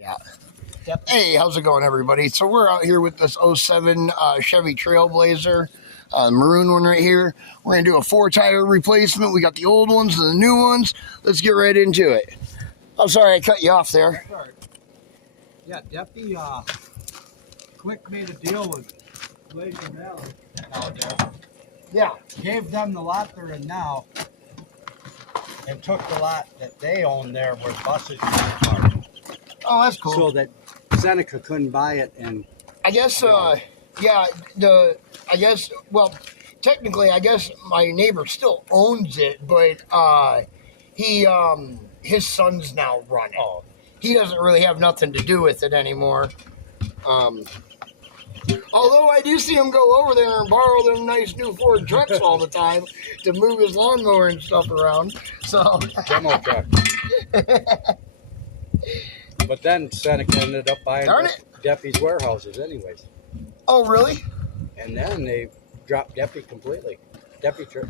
Yeah. Yep. Hey, how's it going, everybody? So we're out here with this '07 Chevy Trailblazer, maroon one right here. We're going to do a 4-tire replacement. We got the old ones and the new ones. Let's get right into it. I'm sorry I cut you off there. That's all right. Yeah, Deputy Quick made a deal with Blazer Valley out there. Yeah. Gave them the lot they're in now and took the lot that they own there where buses are. Oh, that's cool. So that Seneca couldn't buy it. And I guess, technically, I guess my neighbor still owns it, but his son's now running. oh, He doesn't really have nothing to do with it anymore. Although I do see him go over there and borrow them nice new Ford trucks all the time to move his lawnmower and stuff around. So demo truck. But then Seneca ended up buying Deputy's warehouses anyways. Oh, really? And then they dropped Deputy completely. Deputy,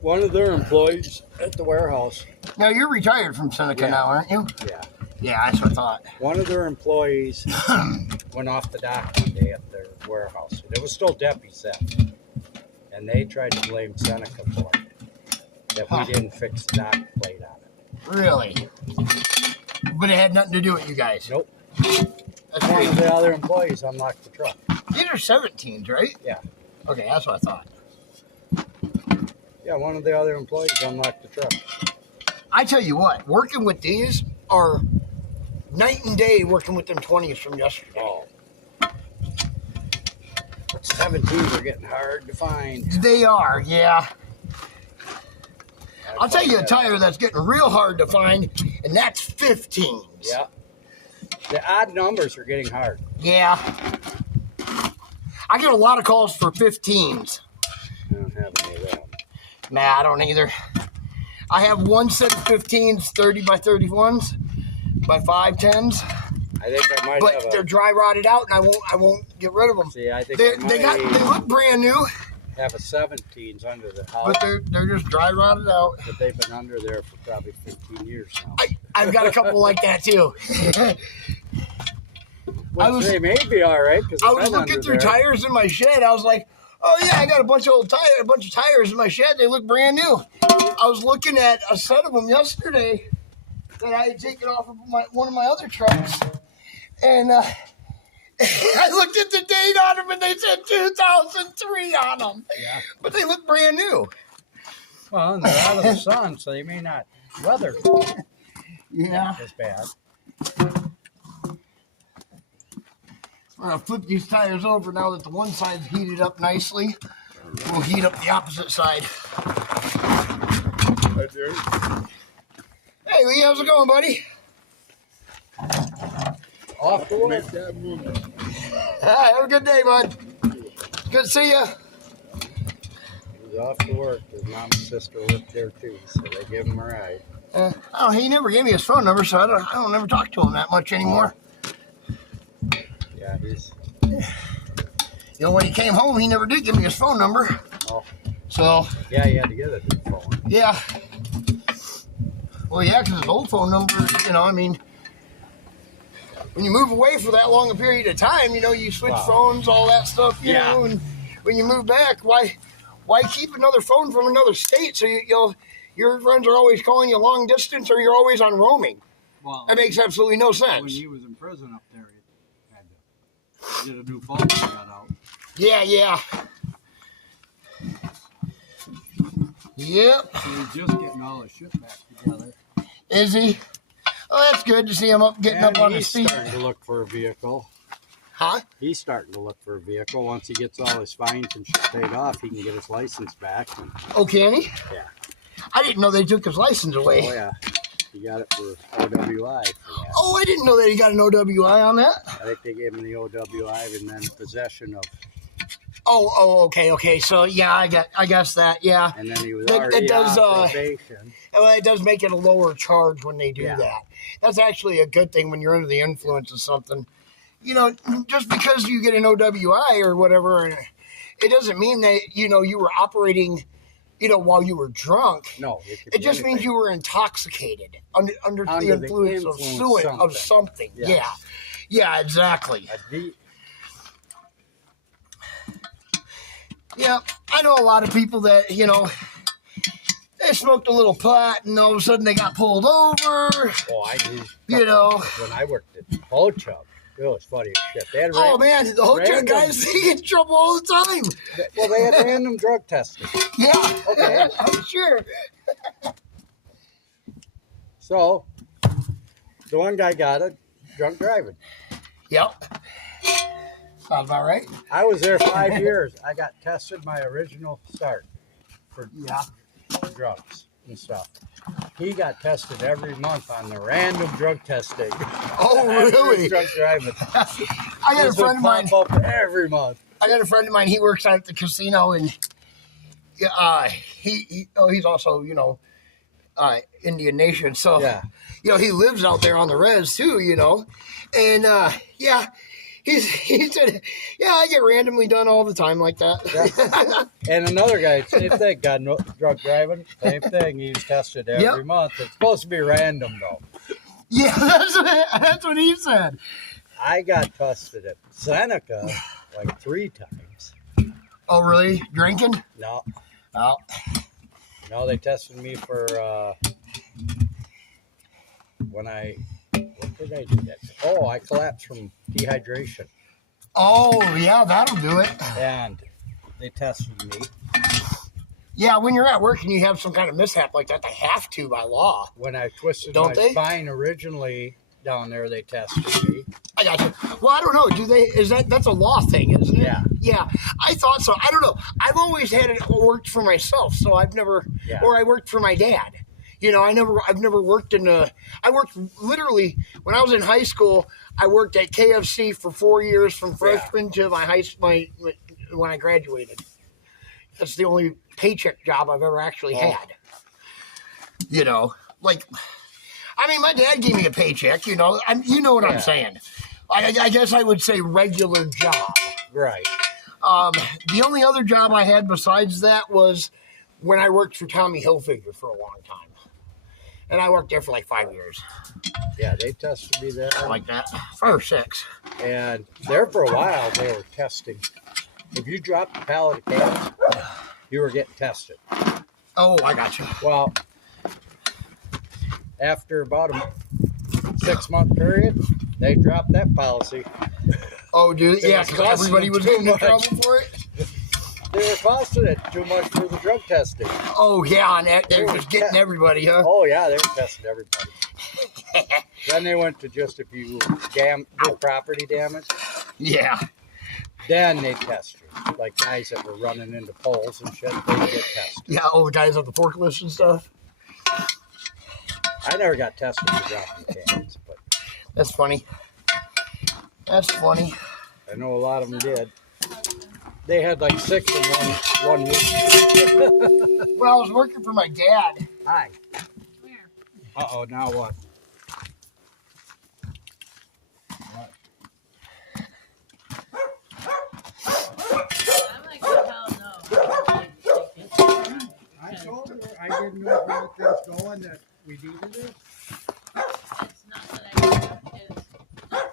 one of their employees at the warehouse. Now, you're retired from Seneca now, aren't you? Yeah. Yeah, that's what I thought. One of their employees went off the dock one day at their warehouse. It was still Deputy's then. And they tried to blame Seneca for it. That we didn't fix the dock plate on it. Really? But it had nothing to do with you guys? Nope. That's One great. of the other employees unlocked the truck. These are 17s, right? Yeah. Okay, that's what I thought. Yeah, one of the other employees unlocked the truck. I tell you what, working with these are night and day working with them 20s from yesterday. Oh. 17s are getting hard to find. They are, yeah. I'll tell you a tire that's getting real hard to find, and that's 15s. Yeah. The odd numbers are getting hard. Yeah. I get a lot of calls for 15s. I don't have any of them. Nah, I don't either. I have one set of 15s, 30 by 31s, by 510s. I think I might But have they're dry rotted out, and I won't get rid of them. See, I think They I might look brand new, have a 17s under the house. but they're just dry rotted out. But they've been under there for probably 15 years now. I've got a couple like that too. They may be all right. I was looking through tires in my shed. I was like, oh yeah, I got a bunch of tires in my shed. They look brand new. I was looking at a set of them yesterday that I had taken off of one of my other trucks, and I looked at the date on them, and they said 2003 on them. Yeah. But they look brand new. Well, and they're out of the sun, so they may not weather Yeah. as bad. I'm going to flip these tires over now that the one side's heated up nicely. We'll heat up the opposite side. Hey, Lee, how's it going, buddy? Off to work. Have a good day, bud. Good to see you. He's off to work. His mom and sister work there too, so they give him a ride. He never gave me his phone number, so I don't ever talk to him that much anymore. Yeah, he's. You know, when he came home, he never did give me his phone number. Oh. So. Yeah, he had to get a new phone. Yeah. Well, yeah, because his old phone number, I mean, when you move away for that long a period of time, you switch phones, all that stuff, you know, and when you move back, why keep another phone from another state so your friends are always calling you long distance or you're always on roaming? Well, that makes absolutely no sense. When he was in prison up there, he had to get a new phone and got out. Yeah. Yep. So he's just getting all his shit back together. Is he? Oh, that's good to see him getting up on his feet. He's starting to look for a vehicle. Huh? He's starting to look for a vehicle. Once he gets all his fines and shit paid off, he can get his license back. Oh, can he? Yeah. I didn't know they took his license away. Oh, yeah. He got it for OWI. Oh, I didn't know that he got an OWI on that. I think they gave him the OWI and then possession of. Oh, okay. So yeah, I guess that. Yeah. And then he was already on probation. Well, it does make it a lower charge when they do that. That's actually a good thing when you're under the influence of something. Just because you get an OWI or whatever, it doesn't mean that you were operating while you were drunk. No, It just means you were intoxicated under the influence of something. Yes. Yeah, exactly. Yeah, I know a lot of people that, they smoked a little pot and all of a sudden they got pulled over. Oh, I do. When I worked at Ho Chug, it was funny as shit. They had man, the Ho Chug guys, they get in trouble all the time. Well, they had random drug testing. Yeah, okay. I'm sure. So, the one guy got it, drunk driving. Yep. Sounds about right. I was there 5 years. I got tested my original start for drugs and stuff. He got tested every month on the random drug testing. Oh, really? Drunk driving. I got a friend of mine. Pop up every month. I got a friend of mine. He works out at the casino, and he's also Indian Nation. So he lives out there on the res too. And he said, I get randomly done all the time like that. Yeah. And another guy, same thing, got no drug driving, same thing. He's tested every month. It's supposed to be random, though. Yeah, that's what he said. I got tested at Seneca like 3 times. Oh, really? Drinking? No. Oh. No, they tested me for what did I do that? Oh, I collapsed from dehydration. Oh, yeah, that'll do it. And they tested me. Yeah, when you're at work and you have some kind of mishap like that, they have to by law. When I twisted my spine originally down there, they tested me. I got you. Well, I don't know. Do they? That's a law thing, isn't it? Yeah. Yeah, I thought so. I don't know. I've always had it worked for myself, so I've never, or I worked for my dad. I've never worked I worked literally when I was in high school. I worked at KFC for 4 years from freshman to when I graduated. That's the only paycheck job I've ever actually had. My dad gave me a paycheck. You know what I'm saying. I guess I would say regular job. Right. The only other job I had besides that was when I worked for Tommy Hilfiger for a long time. And I worked there for like 5 years. Yeah, they tested me there. Like that. 5 or 6. And there for a while, they were testing. If you dropped a pallet of cans, you were getting tested. Oh, I got you. Well, after about a 6-month period, they dropped that policy. Oh, dude. Yeah, because everybody was getting in trouble for it. They were costing it too much for the drug testing. Oh, yeah, and they were just getting everybody, huh? Oh, yeah, they were testing everybody. Then they went to just if you do property damage. Yeah. Then they test you. Like guys that were running into poles and shit, they get tested. Yeah, guys on the forklifts and stuff. I never got tested for dropping cans, but that's funny. That's funny. I know a lot of them did. They had like 6 in one week. Well, I was working for my dad. Hi. Uh-oh, now what? I'm like, hell no. I told her I didn't know where things going that we needed it. It's not that I know. It's just that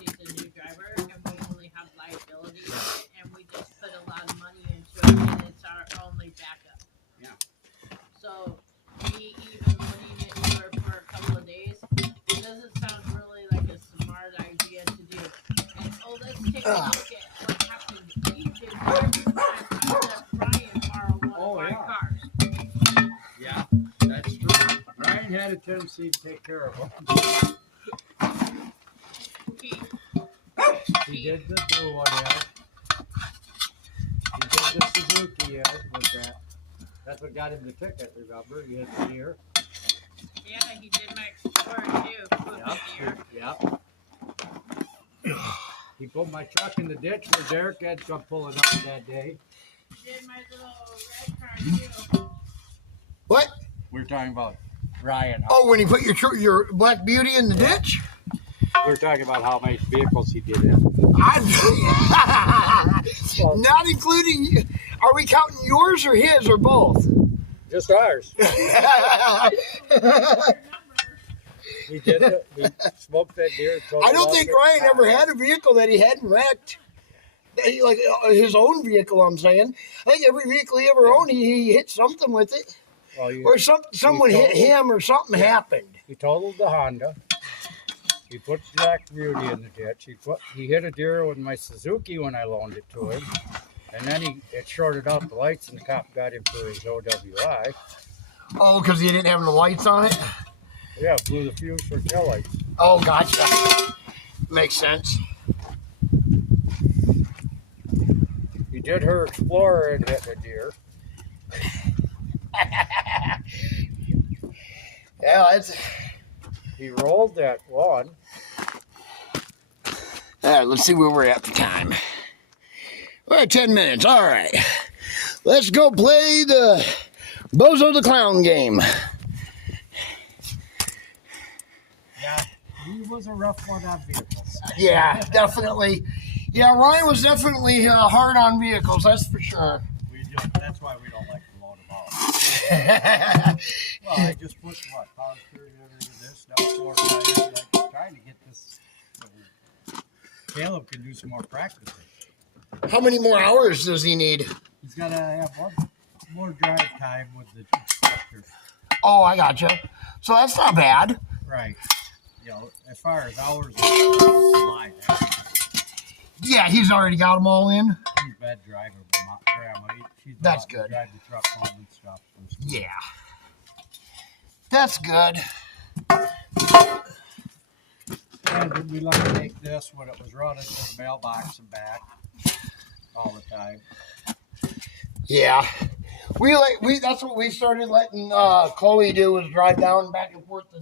she's a new driver and we only have liability in it and we just put a lot of money into it and it's our only backup. Yeah. So me even putting it in her for a couple of days, it doesn't sound really like a smart idea to do. And let's take a look at what happened. We did every time I let Brian borrow one of my cars. Yeah, that's true. Ryan had a tendency to take care of them. He did the blue one, yeah. He did the Suzuki, yeah, with that. That's what got him the ticket, remember? He had the year. Yeah, he did my Explorer too. Yep. He put my truck in the ditch where Derek had to come pull it up that day. Did my little red car too. What? We were talking about Ryan. Oh, when he put your Black Beauty in the ditch? We were talking about how many vehicles he did in. Not including you. Are we counting yours or his or both? Just ours. He did it. He smoked that deer. I don't think Ryan ever had a vehicle that he hadn't wrecked. Like his own vehicle, I'm saying. I think every vehicle he ever owned, he hit something with it. Well, Or someone hit him or something happened. He totaled the Honda. He put Jack Beauty in the ditch. He hit a deer with my Suzuki when I loaned it to him. And then it shorted out the lights and the cop got him for his OWI. Oh, because he didn't have the lights on it? Yeah, blew the fuse for tail lights. Oh, gotcha. Makes sense. He did her Explorer and hit a deer. Yeah, He rolled that one. All right, let's see where we're at the time. We're at 10 minutes. All right. Let's go play the Bozo the Clown game. Yeah, he was a rough one on vehicles. Yeah, definitely. Yeah, Ryan was definitely hard on vehicles, that's for sure. That's why we don't like to load them out. Well, I just put power steering into this, now 4 tires. Like, trying to get this. Caleb can do some more practicing. How many more hours does he need? He's got to have one more drive time with the instructor. Oh, I gotcha. So that's not bad. Right. You know, as far as hours of life, Yeah, he's already got them all in. he's a bad driver with my grandma. She's That's out to good. Drive the truck home and stuff. Yeah. That's good. And we like to make this when it was running to the mailbox and back all the time. Yeah. That's what we started letting Chloe do, was drive down back and forth to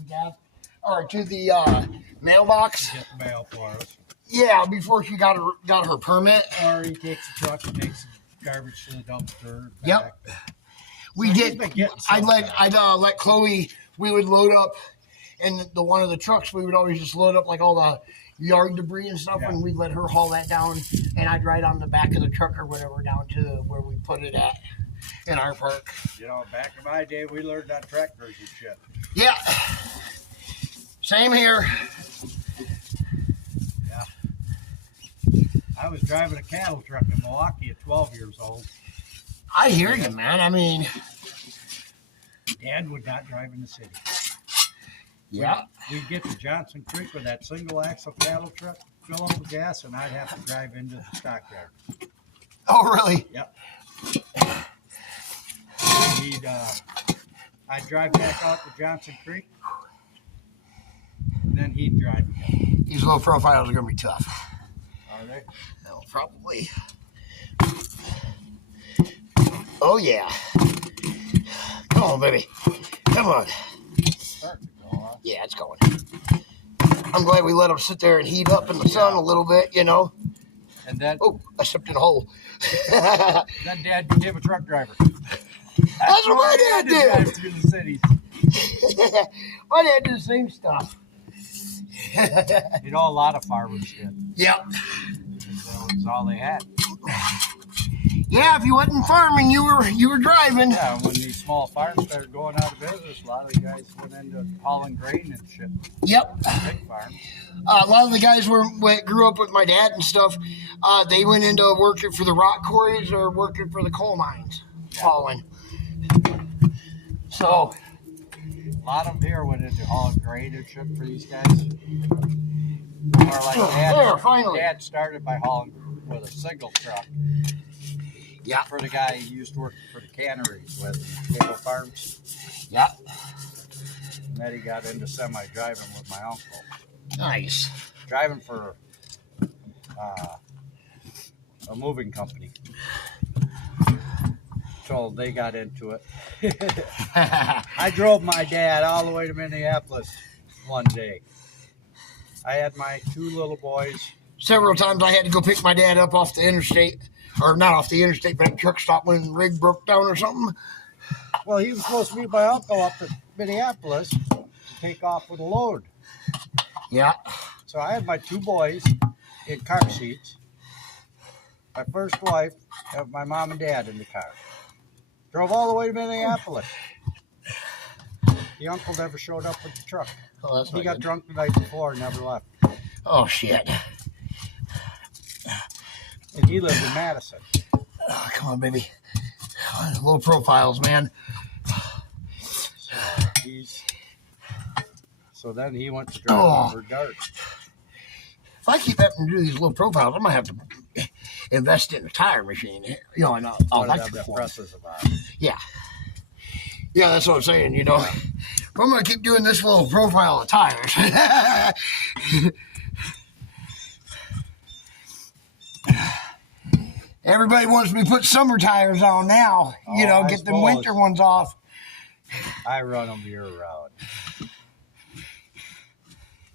the mailbox. Get the mail for us. Yeah, before she got her permit. Or he takes the truck and takes the garbage to the dumpster. Yep. Back. We So did. he's been getting I'd some let Chloe. We would load up, in the one of the trucks. We would always just load up like all the yard debris and stuff, Yeah. and we'd let her haul that down, and I'd ride on the back of the truck or whatever down to where we put it at in our park. You know, back in my day, we learned on tractors and shit. Yeah. Same here. Yeah. I was driving a cattle truck in Milwaukee at 12 years old. I hear you, man. I mean, Dad would not drive in the city. yeah. We'd get to Johnson Creek with that single axle cattle truck, fill up with gas, and I'd have to drive into the stockyard. Oh, really? Yep. And I'd drive back out to Johnson Creek, and then he'd drive me. These low profiles are going to be tough. Are they? No, probably. Oh, yeah. Come on, baby. Come on. Starting to go, huh? Yeah, it's going. I'm glad we let them sit there and heat up in the sun a little bit, you know. And then, Oh, I stepped in a hole. then Dad became a truck driver. That's what my dad did. Drive through the cities. My dad did the same stuff. You know, a lot of farmers did. Yep. That was all they had. Yeah, if you wasn't farming, you were driving. Yeah, when these small farms started going out of business, a lot of the guys went into hauling grain and shit. Yep. Big farms. A lot of the guys grew up with my dad and stuff. They went into working for the rock quarries or working for the coal mines, hauling. So, A lot of them here went into hauling grain and shit for these guys. Or like there, finally. Dad started by hauling with a single truck. Yeah. For the guy he used to work for the canneries with, cattle farms. Yeah. And then he got into semi-driving with my uncle. Nice. Driving for a moving company. So they got into it. I drove my dad all the way to Minneapolis one day. I had my 2 little boys. Several times I had to go pick my dad up off the interstate, or not off the interstate, but at a truck stop when the rig broke down or something. Well, he was supposed to meet my uncle up at Minneapolis to take off with a load. Yeah. So I had my 2 boys in car seats. my first wife, and my mom and dad in the car. Drove all the way to Minneapolis. The uncle never showed up with the truck. Oh, that's He not got good. drunk the night before and never left. Oh, shit. And he lived in Madison. Oh, come on, baby. Low profiles, man. So then he went to drive over Dart. If I keep having to do these low profiles, I might have to invest in a tire machine. You know, an electric one. Presses about. Yeah. Yeah, that's what I'm saying, you know. If I'm going to keep doing this low profile of tires. Everybody wants me to put summer tires on now, you know, get the winter ones off. I run them year round.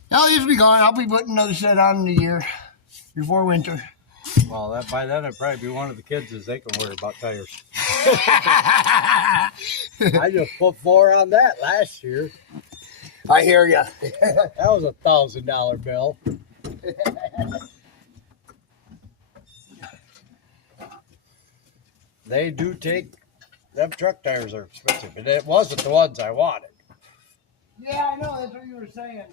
I'll usually be gone. I'll be putting another set on in a year before winter. Well, by then I'd probably be one of the kids as they can worry about tires. I just put 4 on that last year. I hear you. That was a $1,000 bill. They do take, them truck tires are expensive, and it wasn't the ones I wanted. Yeah, I know. That's what you were saying.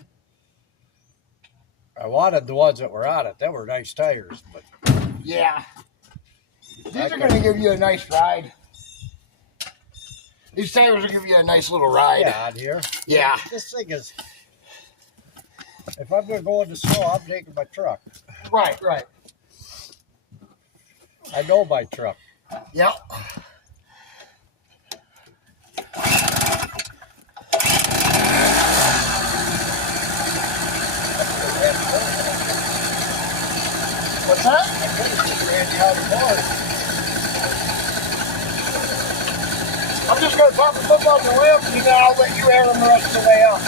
I wanted the ones that were on it. They were nice tires, but Yeah. These are going to give you a nice ride. These tires will give you a nice little ride. yeah, on here. Yeah. This thing is, if I'm going to go in the snow, I'm taking my truck. Right, right. I know my truck. Yep. What's that? I could have just ran you out of bars. I'm just going to pop a foot on the rim, and then I'll let you air them the rest of the way up.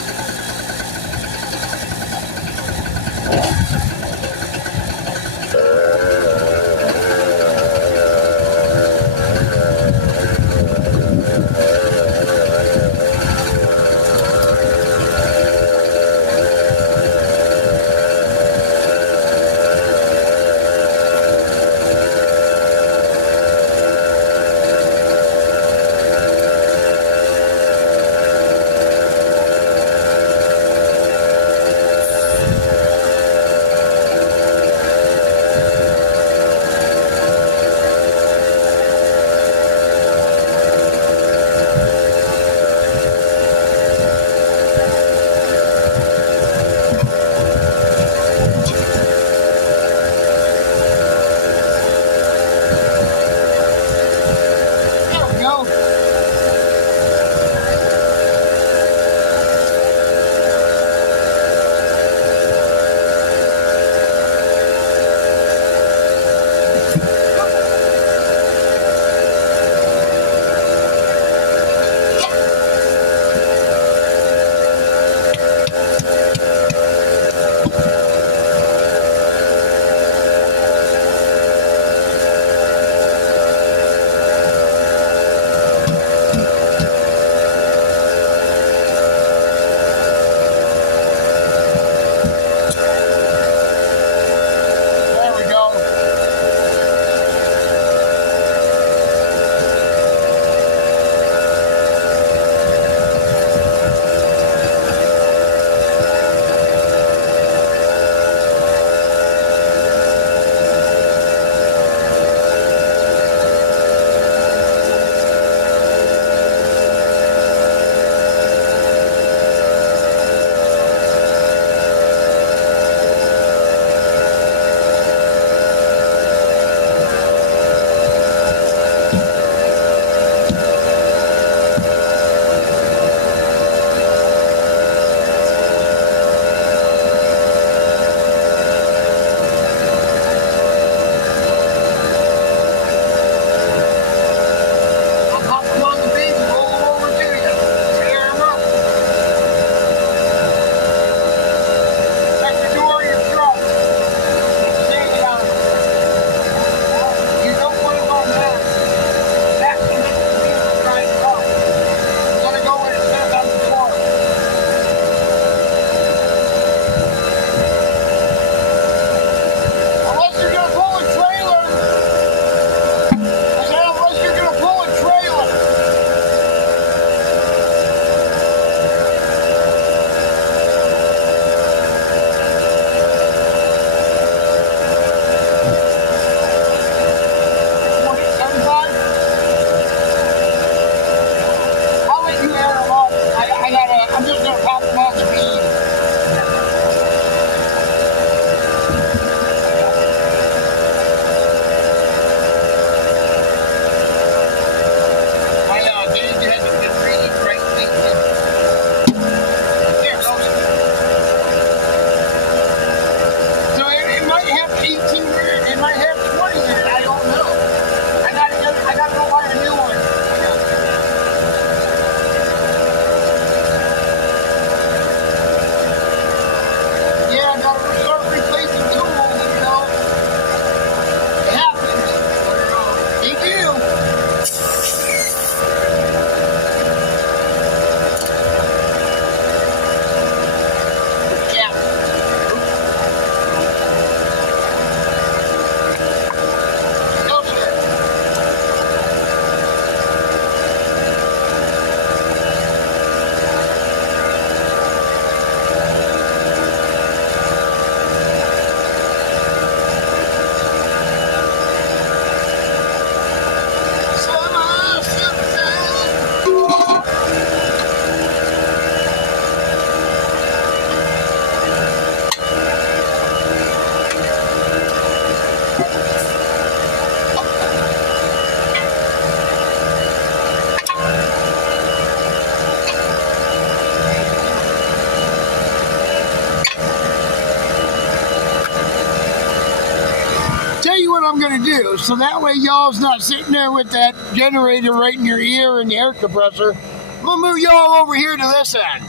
I'm going to do. So that way y'all's not sitting there with that generator right in your ear and the air compressor. I'm going to move y'all over here to this end.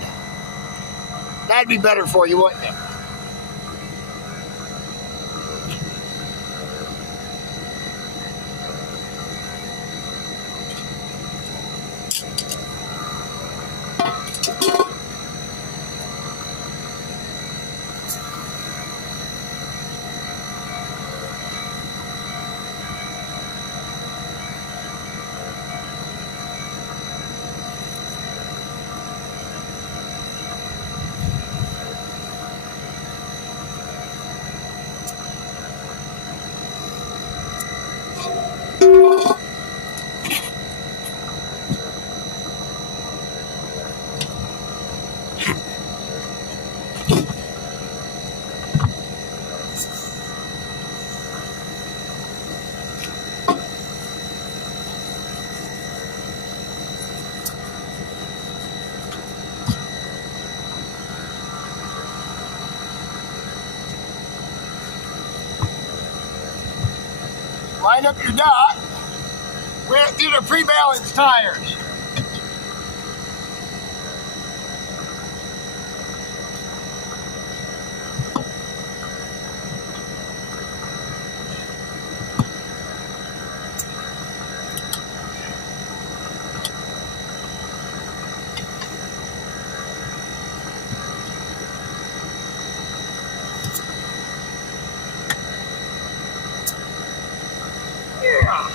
That'd be better for you, wouldn't it? Line up your dot. These are pre-balanced tires. Yeah.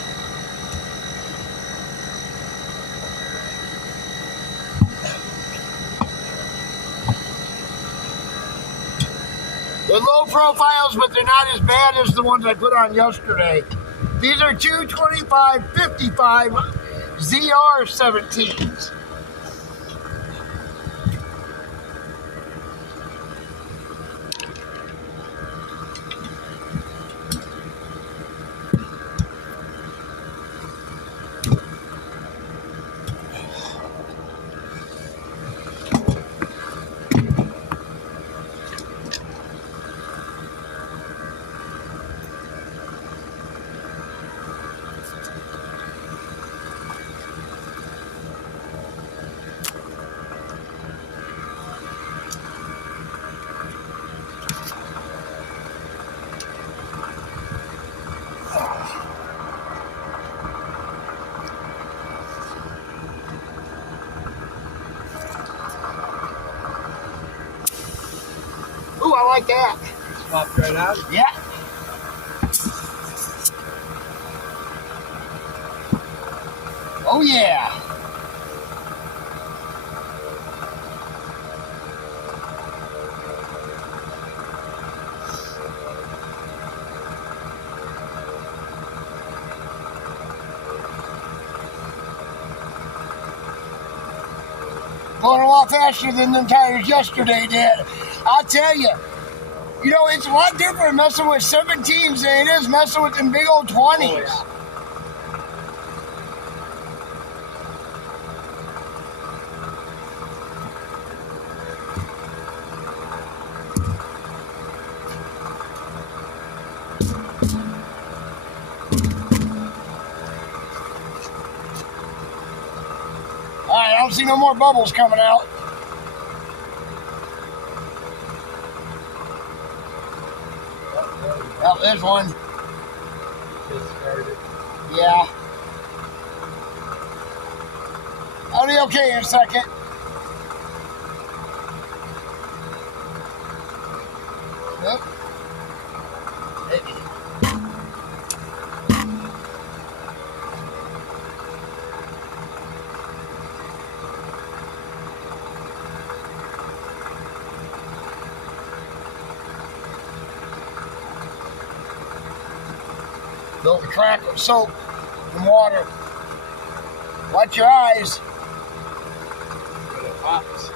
They're low profiles, but they're not as bad as the ones I put on yesterday. These are 225/55 ZR17s. Ooh, I like that. Popped right out. Yeah. Oh, yeah. Going a lot faster than them tires yesterday did. I'll tell you. You know, it's a lot different messing with 17s than it is messing with them big old 20s. Oh, yeah. All right, I don't see no more bubbles coming out. Oh, there's one. Just started. Yeah. I'll be okay in a second. Yep. Maybe. Built a crack of soap and water. Watch your eyes. But it pops.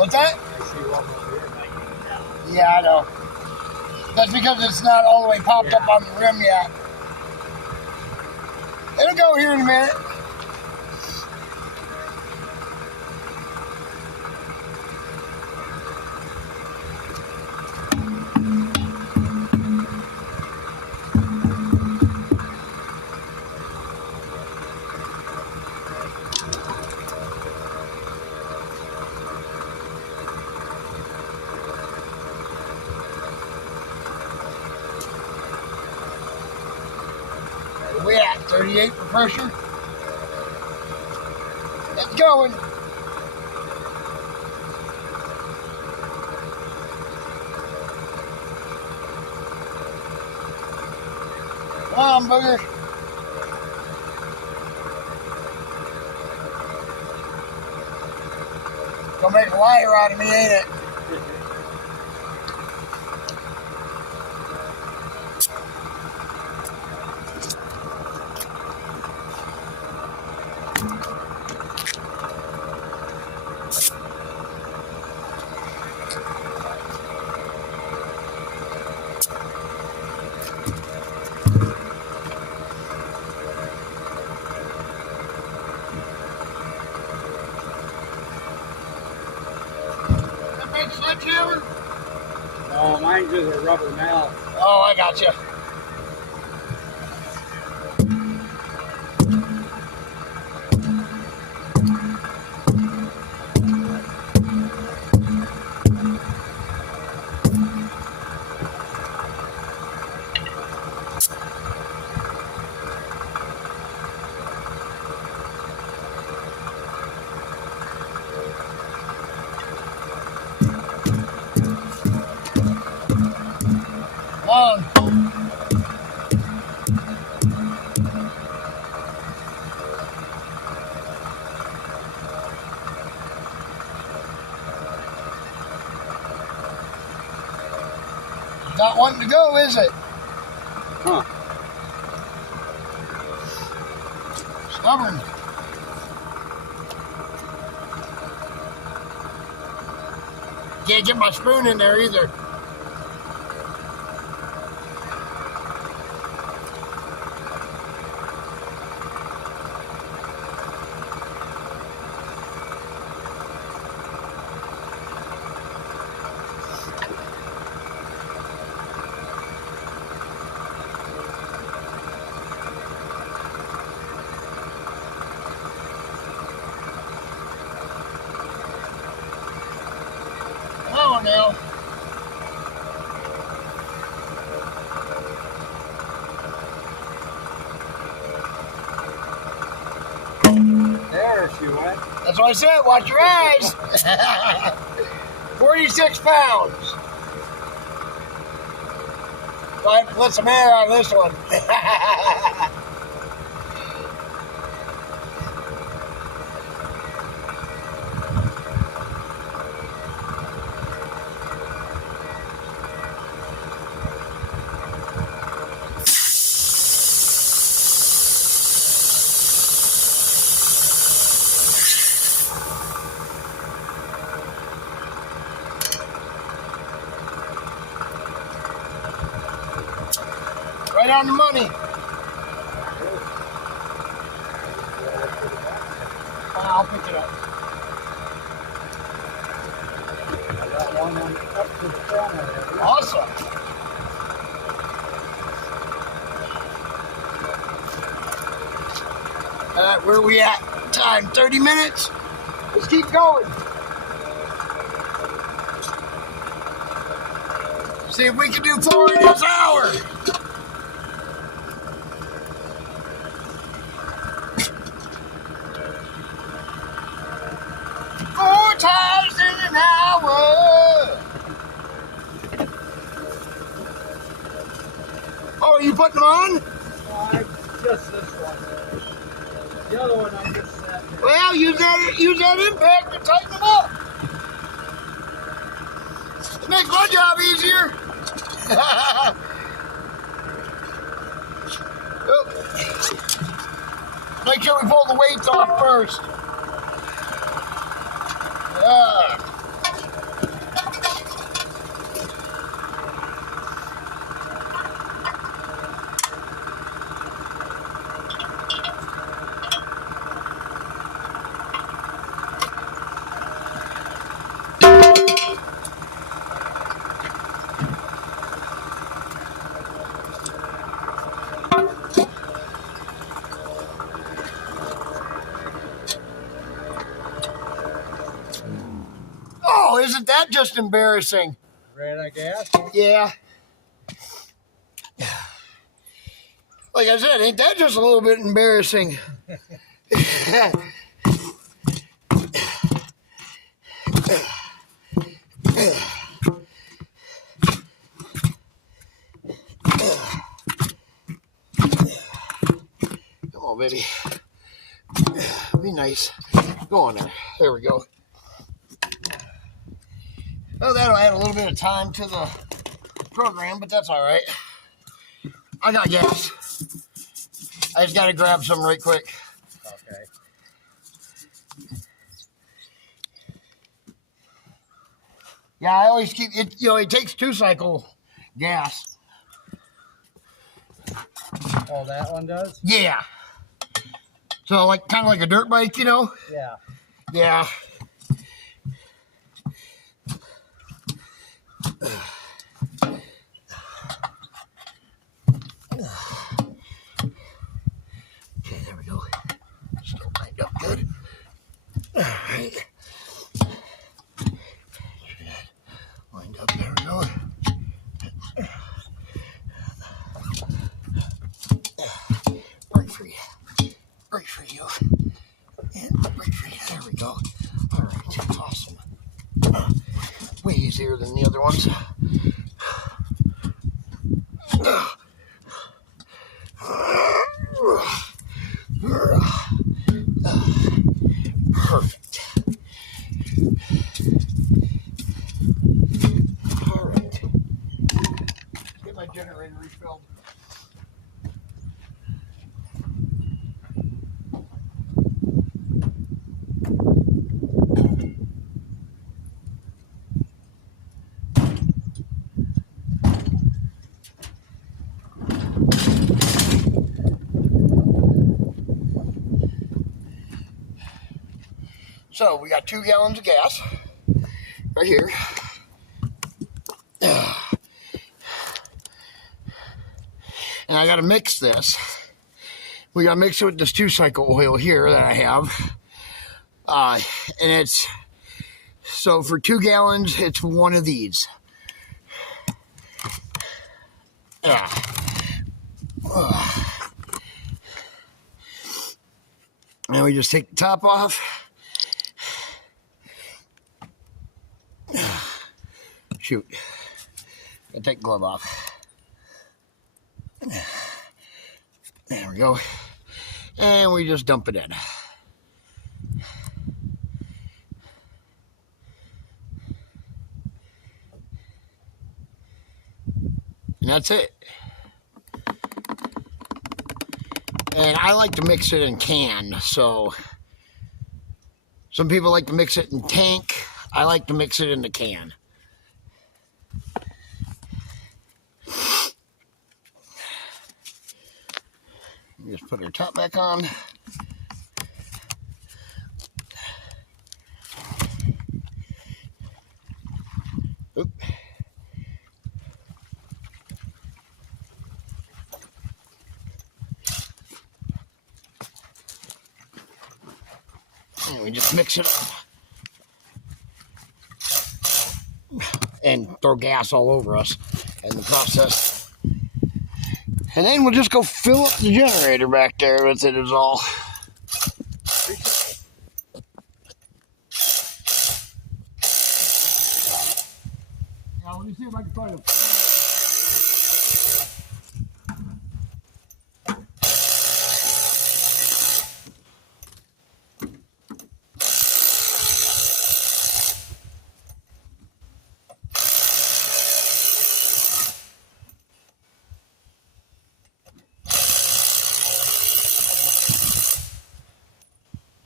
What's that? I see one over here might be down. Yeah, I know. That's because it's not all the way popped up on the rim yet. It'll go here in a minute. Where we at? 38 for pressure. It's going. Come on, booger. Gonna make a liar out of me, ain't it? That big sledgehammer? No, mine's just a rubber mallet. Oh, I got you. Come on. Not wanting to go, is it? Huh. Stubborn. Can't get my spoon in there either. Come on now. There she went. That's what I said. Watch your eyes. 46 pounds. So I have to put some air on this one. Right on the money. I'll pick it up. I got one on up to the front of it. Awesome. All right, where are we at? Time, 30 minutes? Let's keep going. See if we can do 4 in this hour. $4 in an hour. Oh, are you putting them on? Just this one. The other one I just set there. Well, use that impact to tighten them up. Make my job easier. Oh. Make sure we pull the weights off first. isn't that just embarrassing? Ran out of gas? Yeah. Like I said, ain't that just a little bit embarrassing? Come on, baby. Be nice. Go on there. There we go. Oh, that'll add a little bit of time to the program, but that's all right. I got gas. I just got to grab some right quick. Okay. Yeah, I always keep it. You know, it takes 2-cycle gas. Oh, that one does? Yeah. So, like, kind of like a dirt bike, you know? Yeah. Yeah. Okay, there we go. Still lined up good. All right. Lined up, there we go. Right for you. Right for you. And right for you. There we go. All right. Awesome. Way easier than the other ones. Perfect. All right. Get my generator refilled. So we got 2 gallons of gas right here. And I got to mix this. We got to mix it with this 2-cycle oil here that I have. And it's, so for 2 gallons, it's one of these. And we just take the top off. Shoot. Gotta take the glove off. There we go. And we just dump it in. And that's it. And I like to mix it in can, so some people like to mix it in tank. I like to mix it in the can. Just put our top back on. Oop. And we just mix it up. And throw gas all over us in the process. And then we'll just go fill up the generator back there with it is all. Now let me see if I can find a...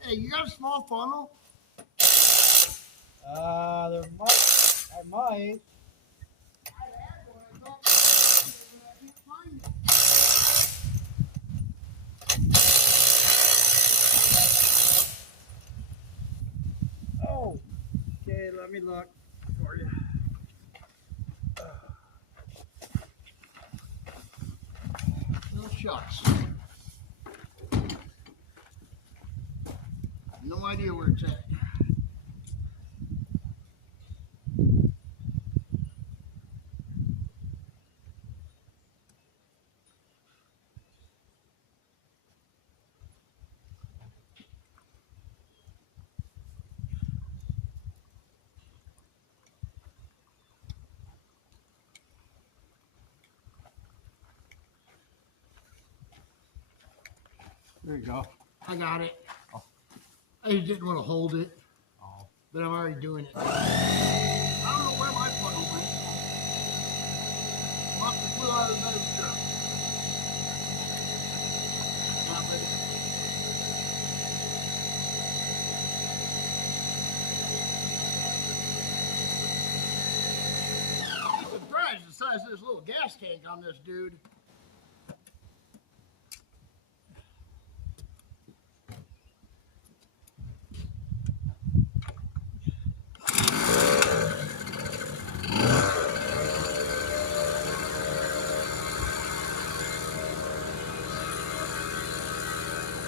Hey, you got a small funnel? I might. Oh, okay, let me look for you. No shucks. No idea where it's at. There you go. I got it. I just didn't want to hold it, but I'm already doing it. I don't know where my funnel went. Must have flew out of the truck. Not ready. I'm surprised the size of this little gas tank on this dude.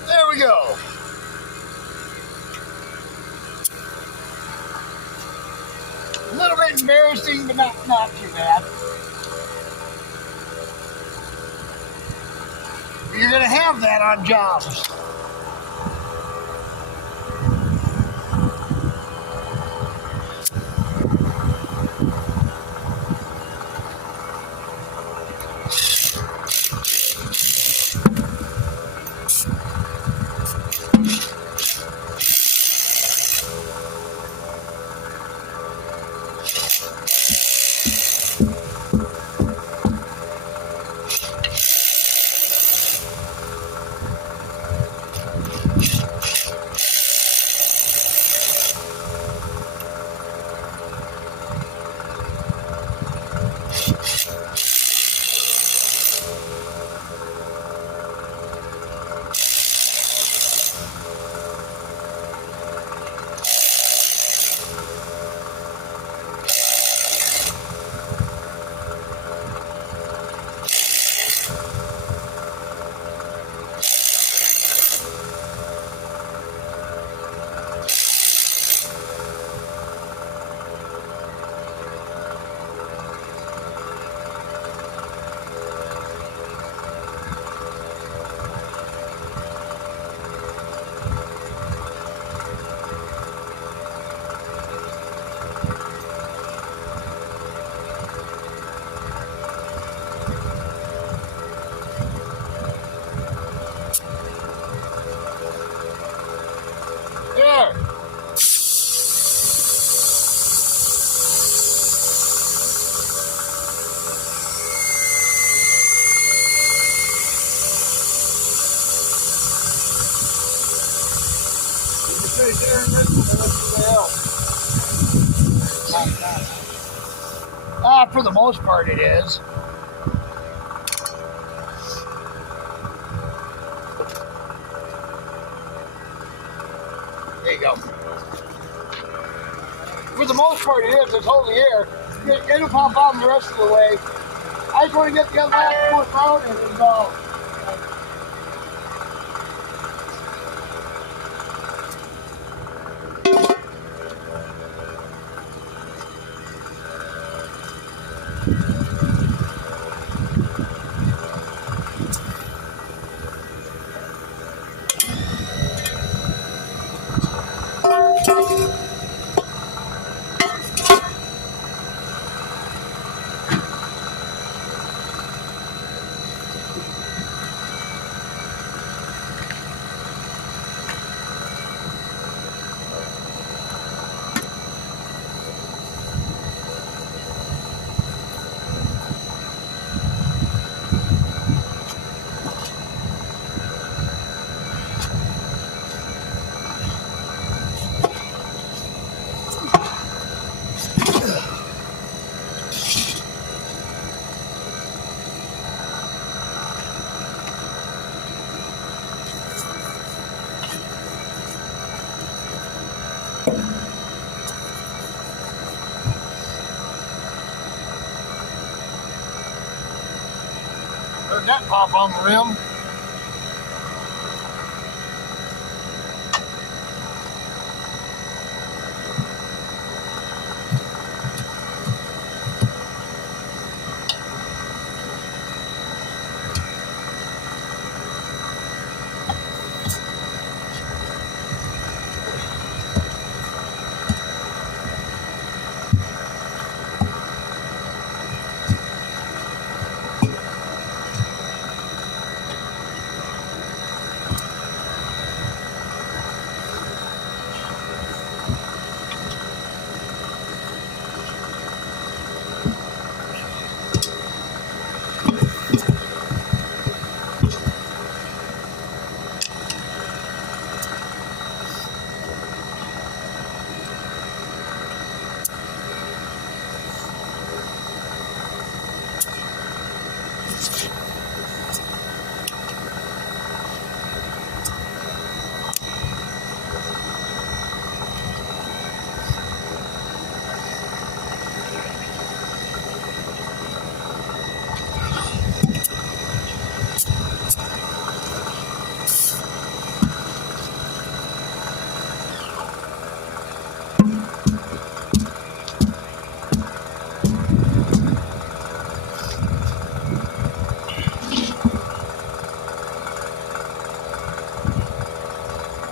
There we go. A little bit embarrassing, but not too bad. You're gonna have that on jobs. There. For the most part, it is. There you go. For the most part, it is. It's holding the air. It'll pop out the rest of the way. I just want to get the last force out and then go. Heard that pop on the rim.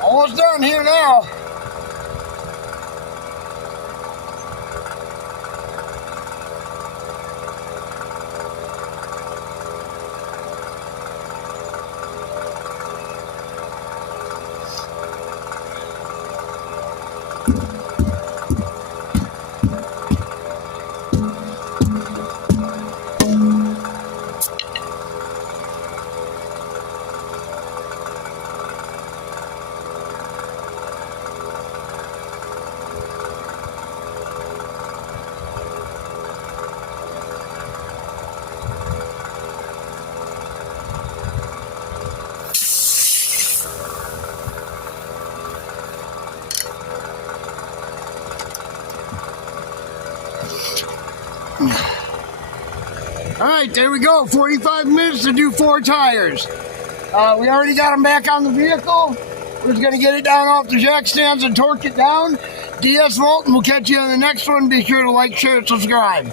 Almost done here now. All right, there we go. 45 minutes to do 4 tires. We already got them back on the vehicle. We're just going to get it down off the jack stands and torque it down. DS Volt, and we'll catch you on the next one. Be sure to like, share, and subscribe.